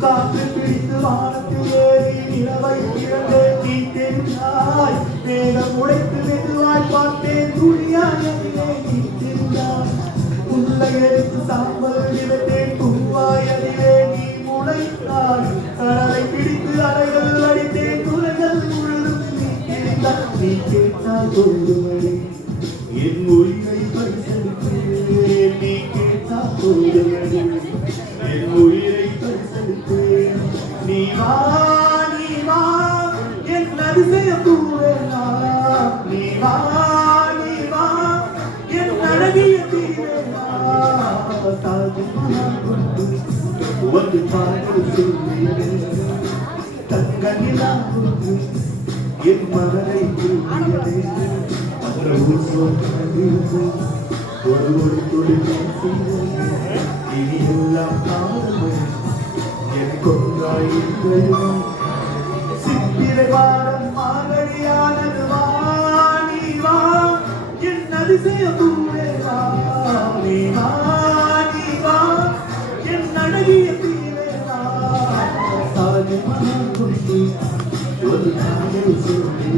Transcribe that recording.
காற்று பிடித்து வானத்தில் ஏறி நிலவை இரண்டே நீ தெரிந்தாய் மேகம் உடைத்து மெதுவாய் பார்த்தேன் துணியாய் அதிலே நீ தெரிந்தாய் உள்ளே எடுத்து சாம்பல் விதைத்தேன் பூவாய் அதிலே நீ முளைத்தாய் கடலை பிடித்து அலைகள் அடித்தேன் துறைகள் முழுதும் நீ தெரிந்தாய் நீ கேட்டால் போதுமடி என் உயிரை பரிசளித்தேன் நீ கேட்டால் போதுமடி என் உயிரை பரிசளித்தேன் நீ வா என் அதிசய பூவேனா நீ வா என் அழகிய தீவேனா வந்து பாடல் சொல்லியதே தங்கனிலா என் மகனை கூறியதே ஒரு தொழில் இனி எல்லாம் காரணம் என் கொண்டாய் சித்திரை வாரம் மாகடியானது வா என் அதிசய பூவேனா நீ வா என் அழகிய தீவேனா சாதி மனம் கொண்டு ஒரு நாளை சொல்லி